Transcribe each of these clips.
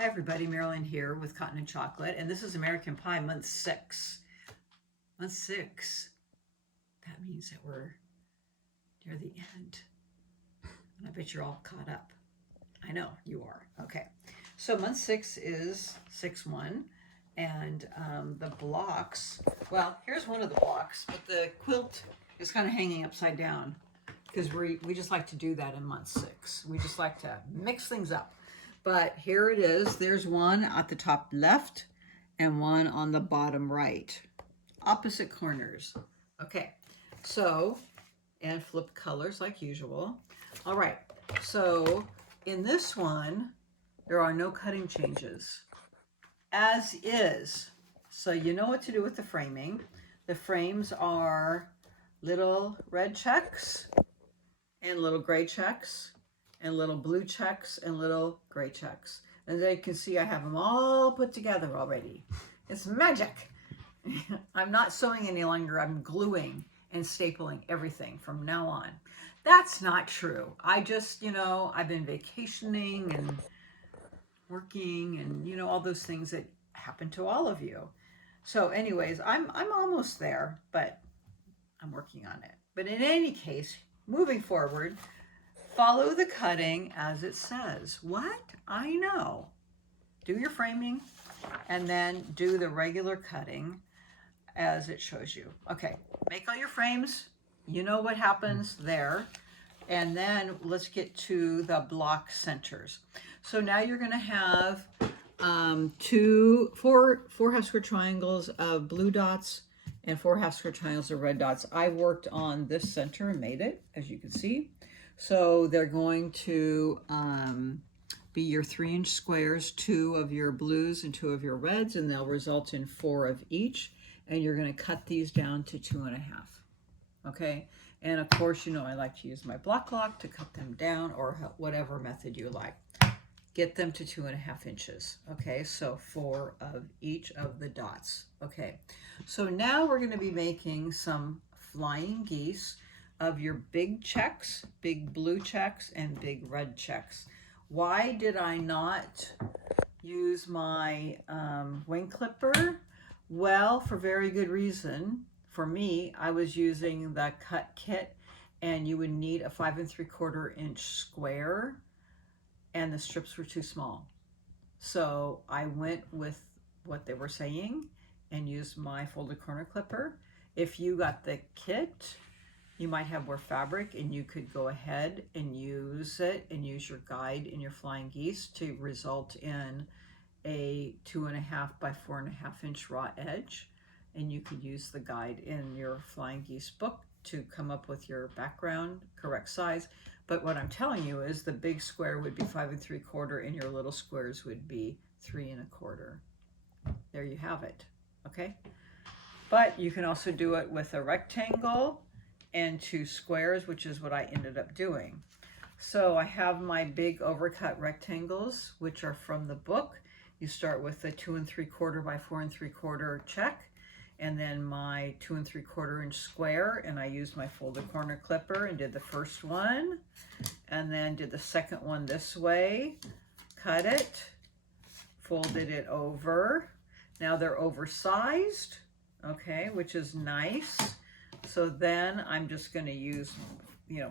Hi everybody, Marilyn here with Cotton and Chocolate, and this is American Pie month 6. Month 6. That means that we're near the end. And I bet you're all caught up. I know you are. Okay. So month 6 is 6-1, and the blocks, well, here's one of the blocks, but the quilt is kind of hanging upside down because we just like to do that in month 6. We just like to mix things up. But here it is. There's one at the top left and one on the bottom right. Opposite corners. Okay, so, and flip colors like usual. All right, so in this one, there are no cutting changes. As is. So you know what to do with the framing. The frames are little red checks and little gray checks and little blue checks and little gray checks. And as you can see, I have them all put together already. It's magic. I'm not sewing any longer. I'm gluing and stapling everything from now on. That's not true. I just, I've been vacationing and working and, all those things that happen to all of you. So anyways, I'm almost there, but I'm working on it. But in any case, moving forward, follow the cutting as it says. What? I know. Do your framing and then do the regular cutting as it shows you. Okay, make all your frames. You know what happens there. And then let's get to the block centers. So now you're going to have four half square triangles of blue dots and 4 half square triangles of red dots. I worked on this center and made it, as you can see. So they're going to be your 3-inch squares, 2 of your blues and 2 of your reds, and they'll result in 4 of each. And you're going to cut these down to 2.5. Okay. And of course, I like to use my block lock to cut them down, or whatever method you like. Get them to 2.5 inches. Okay. So 4 of each of the dots. Okay. So now we're going to be making some flying geese of your big checks, big blue checks, and big red checks. Why did I not use my wing clipper? Well, for very good reason. For me, I was using the cut kit, and you would need a 5 3/4 inch square, and the strips were too small. So I went with what they were saying and used my folded corner clipper. If you got the kit, you might have more fabric, and you could go ahead and use it and use your guide in your flying geese to result in a 2.5 by 4.5 inch raw edge. And you could use the guide in your flying geese book to come up with your background correct size. But what I'm telling you is the big square would be 5 3/4 and your little squares would be 3 1/4. There you have it. Okay. But you can also do it with a rectangle and 2 squares, which is what I ended up doing. So I have my big overcut rectangles, which are from the book. You start with a 2 3/4 by 4 3/4 check, and then my 2 3/4 inch square, and I used my folded corner clipper and did the first one, and then did the second one this way, cut it, folded it over. Now they're oversized, okay, which is nice. So then I'm just going to use,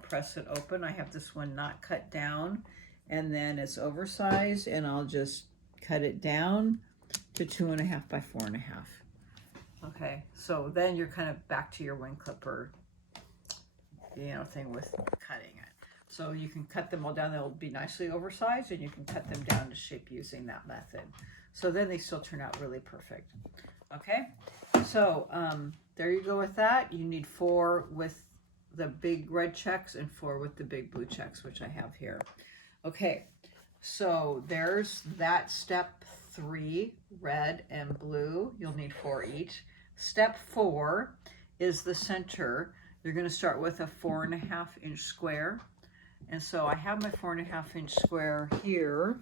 press it open. I have this one not cut down, and then it's oversized, and I'll just cut it down to 2.5 by 4.5. Okay, so then you're kind of back to your wing clipper, thing with cutting it. So you can cut them all down. They'll be nicely oversized, and you can cut them down to shape using that method. So then they still turn out really perfect. Okay, so there you go with that. You need 4 with the big red checks and 4 with the big blue checks, which I have here. Okay, so there's that step 3, red and blue. You'll need 4 each. Step 4 is the center. You're going to start with a 4.5 inch square. And so I have my 4.5 inch square here.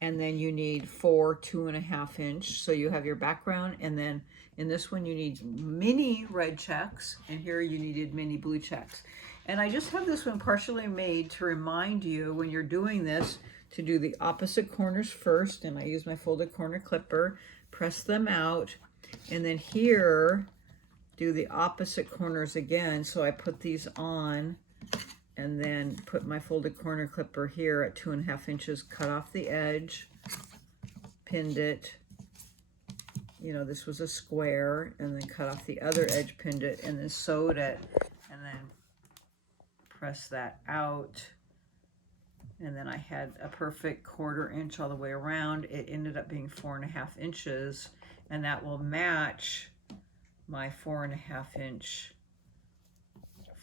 And then you need 4 2.5 inch. So you have your background. And then in this one, you need mini red checks. And here you needed mini blue checks. And I just have this one partially made to remind you when you're doing this to do the opposite corners first, and I use my folded corner clipper, press them out, and then here do the opposite corners again. So I put these on and then put my folded corner clipper here at 2.5 inches, cut off the edge, pinned it. You know, this was a square, and then cut off the other edge, pinned it, and then sewed it, and then press that out. And then I had a perfect 1/4 inch all the way around. It ended up being 4.5 inches, and that will match my 4.5 inch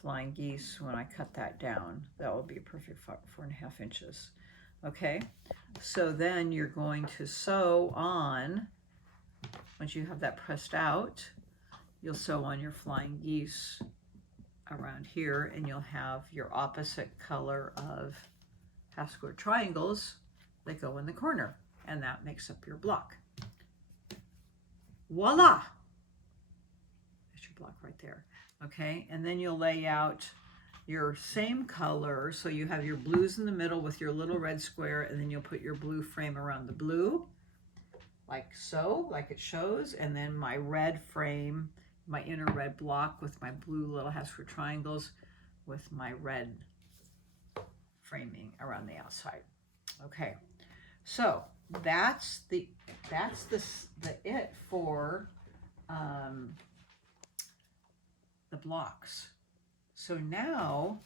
flying geese when I cut that down. That will be a perfect 4.5 inches. Okay, so then you're going to sew on, once you have that pressed out, you'll sew on your flying geese around here, and you'll have your opposite color of half square triangles that go in the corner, and that makes up your block. Voila! That's your block right there. Okay, and then you'll lay out your same color, so you have your blues in the middle with your little red square, and then you'll put your blue frame around the blue, like so, like it shows, and then my red frame, my inner red block with my blue little half square triangles with my red framing around the outside. Okay, so that's it for the blocks. So now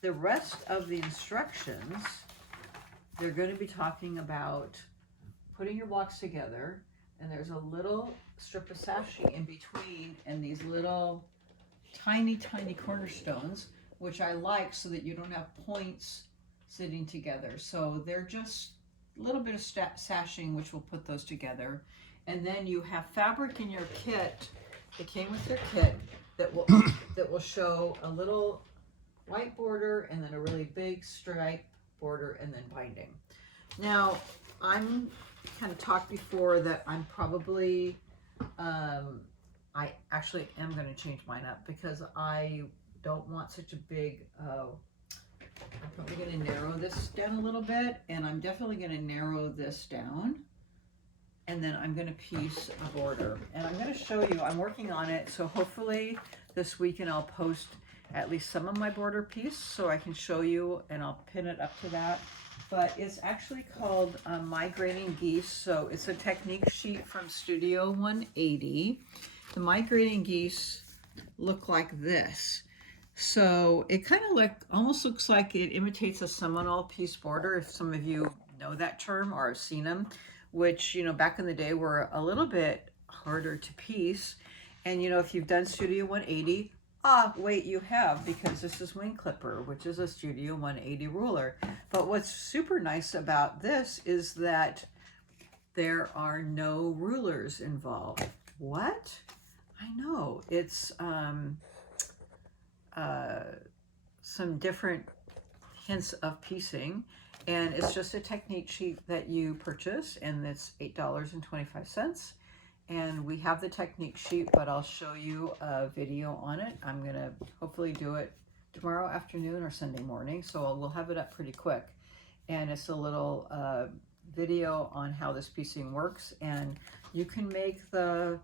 the rest of the instructions, they're going to be talking about putting your blocks together, and there's a little strip of sashing in between, and these little tiny cornerstones, which I like so that you don't have points sitting together. So they're just a little bit of sashing, which will put those together. And then you have fabric in your kit, it came with your kit, that will show a little white border and then a really big stripe border and then binding. Now, I'm kind of talked before that I'm probably, I actually am going to change mine up because I don't want such a big, I'm probably going to narrow this down a little bit, and I'm definitely going to narrow this down, and then I'm going to piece a border, and I'm going to show you, I'm working on it, so hopefully this weekend I'll post at least some of my border piece so I can show you, and I'll pin it up to that. But it's actually called Migrating Geese, so it's a technique sheet from Studio 180. The migrating geese look like this. So it kind of almost looks like it imitates a Seminole piece border, if some of you know that term or have seen them, which, you know, back in the day were a little bit harder to piece. And, you know, if you've done Studio 180, wait, you have, because this is Wing Clipper, which is a Studio 180 ruler. But what's super nice about this is that there are no rulers involved. What? I know, it's some different hints of piecing, and it's just a technique sheet that you purchase, and it's $8.25. And we have the technique sheet, but I'll show you a video on it. I'm gonna hopefully do it tomorrow afternoon or Sunday morning, so we'll have it up pretty quick. And it's a little video on how this piecing works, and you can make the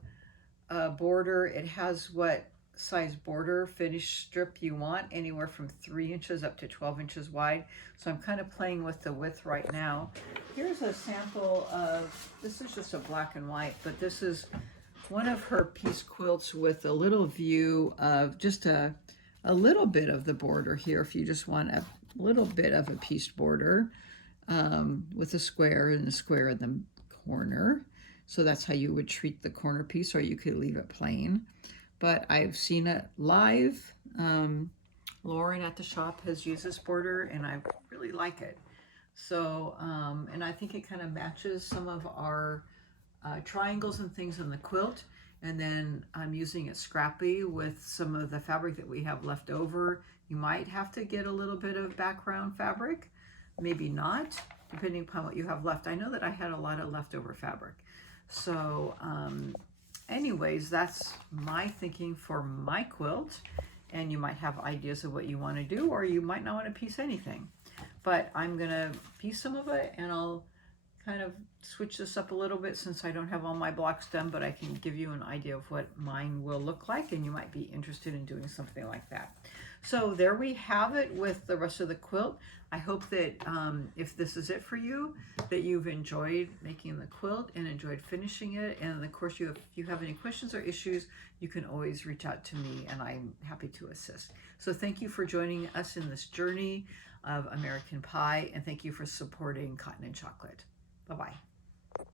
border. It has what size border finish strip you want, anywhere from 3 inches up to 12 inches wide. So I'm kind of playing with the width right now. Here's a sample of, this is just a black and white, but this is one of her piece quilts with a little view of just a little bit of the border here, if you just want a little bit of a pieced border, with a square and a square in the corner. So that's how you would treat the corner piece, or you could leave it plain. But I've seen it live. Lauren at the shop has used this border, and I really like it. So, and I think it kind of matches some of our triangles and things in the quilt. And then I'm using it scrappy with some of the fabric that we have left over. You might have to get a little bit of background fabric, maybe not, depending upon what you have left. I know that I had a lot of leftover fabric. So, anyways, that's my thinking for my quilt, and you might have ideas of what you want to do, or you might not want to piece anything. but I'm gonna piece some of it, and I'll kind of switch this up a little bit since I don't have all my blocks done, but I can give you an idea of what mine will look like, and you might be interested in doing something like that. So there we have it with the rest of the quilt. I hope that if this is it for you, that you've enjoyed making the quilt and enjoyed finishing it. And of course, if you have any questions or issues, you can always reach out to me, and I'm happy to assist. So thank you for joining us in this journey of American Pie, and thank you for supporting Cotton and Chocolate. Bye-bye.